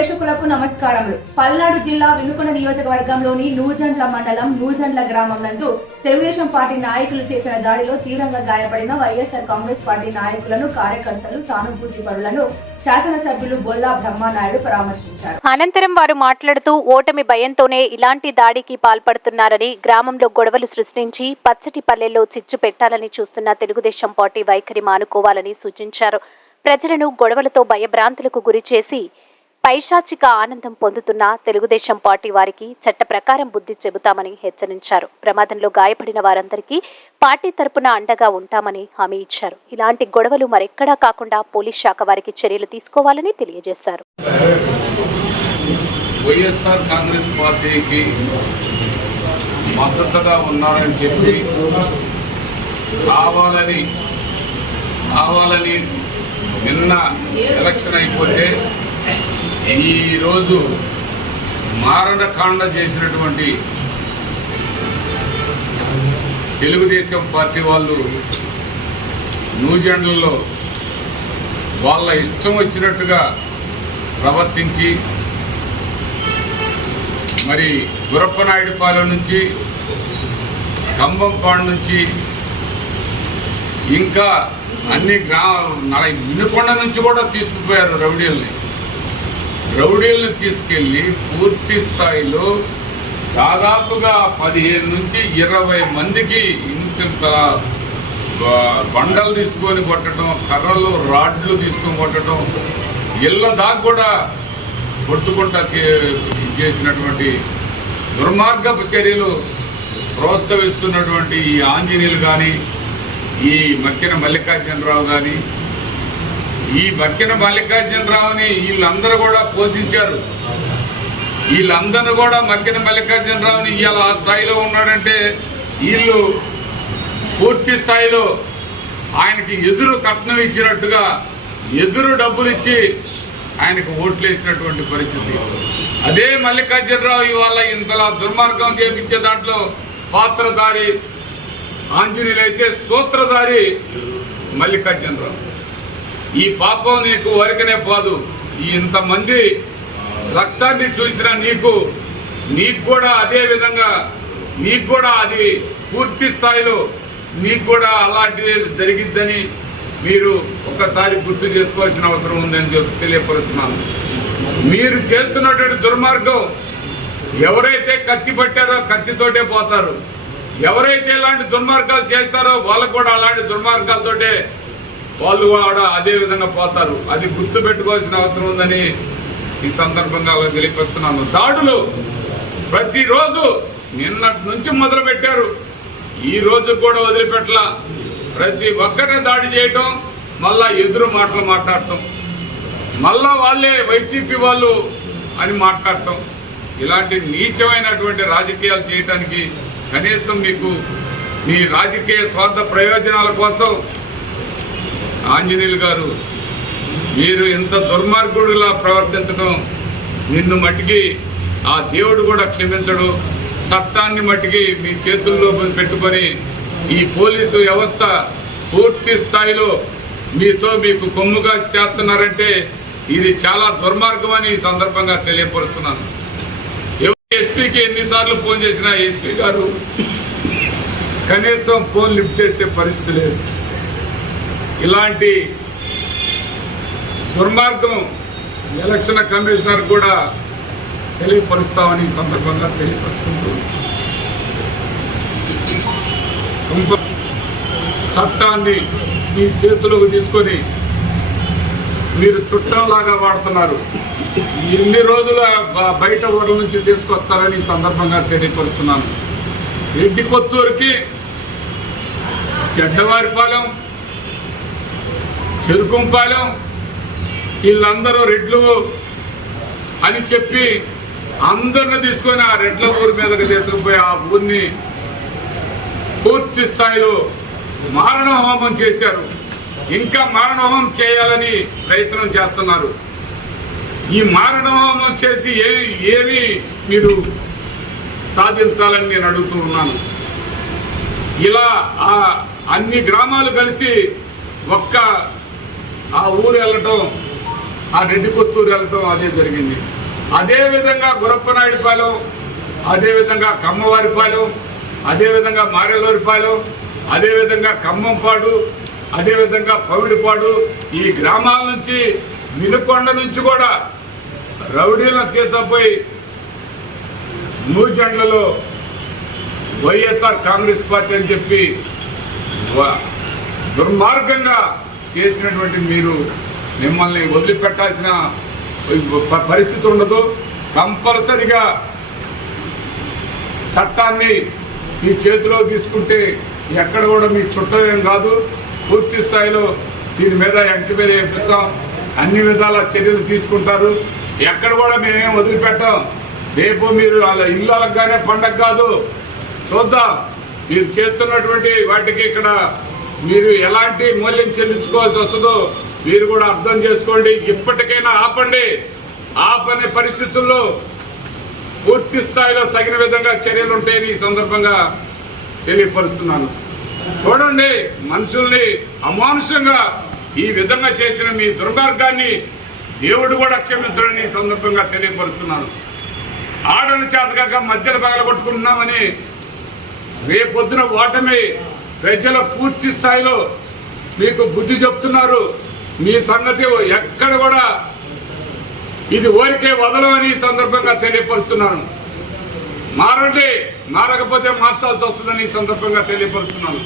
ప్రేక్షకులకు నమస్కారములు. పల్నాడు జిల్లా వినుకొండ నియోజకవర్గంలోని నూజండ్ల మండలం నూజండ్ల గ్రామం నందు తెలుగుదేశం పార్టీ నాయకులు చేసిన దాడిలో తీవ్రంగా గాయపడిన వైఎస్ఆర్ కాంగ్రెస్ పార్టీ నాయకులను, కార్యకర్తలు, సానుభూతి పరులను శాసనసభ్యులు బొల్లా బ్రహ్మనాయుడు పరామర్శించారు. అనంతరం వారు మాట్లాడుతూ ఓటమి భయంతోనే ఇలాంటి దాడికి పాల్పడుతున్నారని, గ్రామంలో గొడవలు సృష్టించి పచ్చటి పల్లెల్లో చిచ్చు పెట్టాలని చూస్తున్న తెలుగుదేశం పార్టీ వైఖరి మానుకోవాలని సూచించారు. ప్రజలను గొడవలతో భయభ్రాంతులకు గురి చేసి పైశాచిక ఆనందం పొందుతున్న తెలుగుదేశం పార్టీ వారికి చట్ట ప్రకారం బుద్ధి చెబుతామని హెచ్చరించారు. ప్రమాదంలో గాయపడిన వారందరికీ పార్టీ తరపున అండగా ఉంటామని హామీ ఇచ్చారు. ఇలాంటి గొడవలు మరెక్కడా కాకుండా పోలీస్ శాఖ వారికి చర్యలు తీసుకోవాలని తెలియజేశారు. వైఎస్ఆర్ కాంగ్రెస్ పార్టీకి మద్దతుగా ఉన్నారని చెప్పి కావాలని నిన్న ఎలక్షన్ అయిపోతే ఈరోజు మారణకాండ చేసినటువంటి తెలుగుదేశం పార్టీ వాళ్ళు నూజెండ్లలో వాళ్ళ ఇష్టం వచ్చినట్టుగా ప్రవర్తించి మరి గురప్పనాయుడుపాలెం నుంచి, కంబంపాడు నుంచి, ఇంకా అన్ని వినుకొండ నుంచి కూడా తీసుకుపోయారు రౌడీలను తీసుకెళ్ళి పూర్తి స్థాయిలో దాదాపుగా 15 నుంచి 20 మందికి ఇంత బండలు తీసుకొని కొట్టడం, కర్రలు రాడ్లు తీసుకొని కొట్టడం, ఇళ్ళ దాకా కూడా కొట్టుకుంటా చేసినటువంటి దుర్మార్గపు చర్యలు ప్రోత్సహిస్తున్నటువంటి ఈ ఆంజనేయులు కానీ, ఈ మక్కిన మల్లికార్జునరావు కానీ, ఈ మక్కిన మల్లికార్జునరావుని వీళ్ళందరూ కూడా పోషించారు. వీళ్ళందరూ కూడా మక్కిన మల్లికార్జునరావుని ఇవాళ ఆ స్థాయిలో ఉన్నాడంటే వీళ్ళు పూర్తి స్థాయిలో ఆయనకి ఎదురు కట్నం ఇచ్చినట్టుగా ఎదురు డబ్బులు ఇచ్చి ఆయనకు ఓట్లు వేసినటువంటి పరిస్థితి. అదే మల్లికార్జునరావు ఇవాళ ఇంతలా దుర్మార్గం చేపించే దాంట్లో పాత్రధారి ఆంజనేయులు అయితే సూత్రధారి మల్లికార్జునరావు. ఈ పాపం నీకు వరకనే పోదు. ఇంతమంది రక్తాన్ని చూసినా నీకు కూడా అదే విధంగా నీకు కూడా అది పూర్తి స్థాయిలో నీకు కూడా అలాంటిది జరిగిద్దని మీరు ఒకసారి గుర్తు చేసుకోవాల్సిన అవసరం ఉందని తెలియపరుస్తున్నాను. మీరు చేస్తున్నటువంటి దుర్మార్గం ఎవరైతే కత్తి పట్టారో కత్తితోటే పోతారు. ఎవరైతే ఇలాంటి దుర్మార్గాలు చేస్తారో వాళ్ళకు కూడా అలాంటి దుర్మార్గాలతోటే వాళ్ళు కూడా అదే విధంగా పోతారు. అది గుర్తు పెట్టుకోవాల్సిన అవసరం ఉందని ఈ సందర్భంగా తెలియపరుస్తున్నాను. దాడులు ప్రతిరోజు నిన్నటి నుంచి మొదలు పెట్టారు, ఈ రోజు కూడా వదిలిపెట్టలా. ప్రతి ఒక్కరిని దాడి చేయటం, మళ్ళా ఎదురు మాటలు మాట్లాడటం, మళ్ళా వాళ్ళే వైసీపీ వాళ్ళు అని మాట్లాడటం, ఇలాంటి నీచమైనటువంటి రాజకీయాలు చేయటానికి కనీసం మీకు మీ రాజకీయ స్వార్థ ప్రయోజనాల కోసం ఆంజనేయులు గారు మీరు ఇంత దుర్మార్గుడిలా ప్రవర్తించడం నిన్ను మట్టికి ఆ దేవుడు కూడా క్షమించడు. చట్టాన్ని మట్టికి మీ చేతుల్లో పెట్టుకొని ఈ పోలీసు వ్యవస్థ పూర్తి స్థాయిలో మీకు కొమ్ముగా చేస్తున్నారంటే ఇది చాలా దుర్మార్గం అని ఈ సందర్భంగా తెలియపరుస్తున్నాను. ఎస్పీకి ఎన్నిసార్లు ఫోన్ చేసినా ఎస్పీ గారు కనీసం ఫోన్ లిఫ్ట్ చేసే పరిస్థితి లేదు. ఇలాంటి దుర్మార్గం ఎలక్షన్ కమిషనర్ కూడా తెలియపరుస్తామని ఈ సందర్భంగా తెలియపరుస్తుంది. చట్టాన్ని మీ చేతులకు తీసుకొని మీరు చుట్టంలాగా వాడుతున్నారు. ఎన్ని రోజులు బయట ఊర్ల నుంచి తీసుకొస్తారని ఈ సందర్భంగా తెలియపరుస్తున్నాను. రెడ్డి కొత్తూరుకి, చెడ్డవారిపాలెం, చెరుకుంపాలెం వీళ్ళందరూ రెడ్లు అని చెప్పి అందరిని తీసుకొని ఆ రెడ్ల ఊరి మీదకి తీసుకుపోయి ఆ ఊరిని పూర్తి స్థాయిలో మారణహోమం చేశారు. ఇంకా మారణహోమం చేయాలని ప్రయత్నం చేస్తున్నారు. ఈ మారణహోమం చేసి ఏమి మీరు సాధించాలని నేను అడుగుతూ ఉన్నాను. ఇలా అన్ని గ్రామాలు కలిసి ఒక్క ఆ ఊరు వెళ్ళటం ఆ రెడ్డి కొత్తూరు వెళ్ళటం అదే జరిగింది. అదేవిధంగా గురప్పనాయుడుపాలెం, అదేవిధంగా కమ్మవారిపాలెం, అదేవిధంగా మారేలూరిపాలెం, అదేవిధంగా ఖమ్మంపాడు, అదేవిధంగా పవిడిపాడు, ఈ గ్రామాల నుంచి వినుకొండ నుంచి కూడా రౌడీలను తీసుకుపోయి నూజెండ్లలో వైఎస్ఆర్ కాంగ్రెస్ పార్టీ అని చెప్పి దుర్మార్గంగా చేసినటువంటి మీరు మిమ్మల్ని వదిలిపెట్టాల్సిన పరిస్థితి ఉండదు. కంపల్సరిగా చట్టాన్ని మీ చేతిలో తీసుకుంటే ఎక్కడ కూడా మీ చుట్టమేం కాదు, పూర్తి స్థాయిలో దీని మీద ఎంక్వైరీ చేపిస్తాం, అన్ని విధాల చర్యలు తీసుకుంటారు. ఎక్కడ కూడా మేమేం వదిలిపెట్టాం. రేపు మీరు వాళ్ళ ఇళ్ళగానే పండగ కాదు, చూద్దాం మీరు చేస్తున్నటువంటి వాటికి ఇక్కడ మీరు ఎలాంటి మూల్యం చెల్లించుకోవాల్సి వస్తుందో మీరు కూడా అర్థం చేసుకోండి. ఇప్పటికైనా ఆపండి. ఆపని పరిస్థితుల్లో పూర్తి స్థాయిలో తగిన విధంగా చర్యలు ఉంటాయని ఈ సందర్భంగా తెలియపరుస్తున్నాను. చూడండి, మనుషుల్ని అమానుషంగా ఈ విధంగా చేసిన మీ దుర్మార్గాన్ని దేవుడు కూడా క్షమించడని ఈ సందర్భంగా తెలియపరుస్తున్నాను. ఆడని చేతకాక మధ్యలో పగలగొట్టుకుంటున్నామని రేపొద్దున ఓటమి ప్రజల పూర్తి స్థాయిలో మీకు బుద్ధి చెప్తున్నారు. మీ సంగతి ఎక్కడ కూడా ఇది ఊరికే వదలమని ఈ సందర్భంగా తెలియపరుస్తున్నాను. మారండి, మారకపోతే మార్చాల్సి వస్తుందని ఈ సందర్భంగా తెలియపరుస్తున్నాను.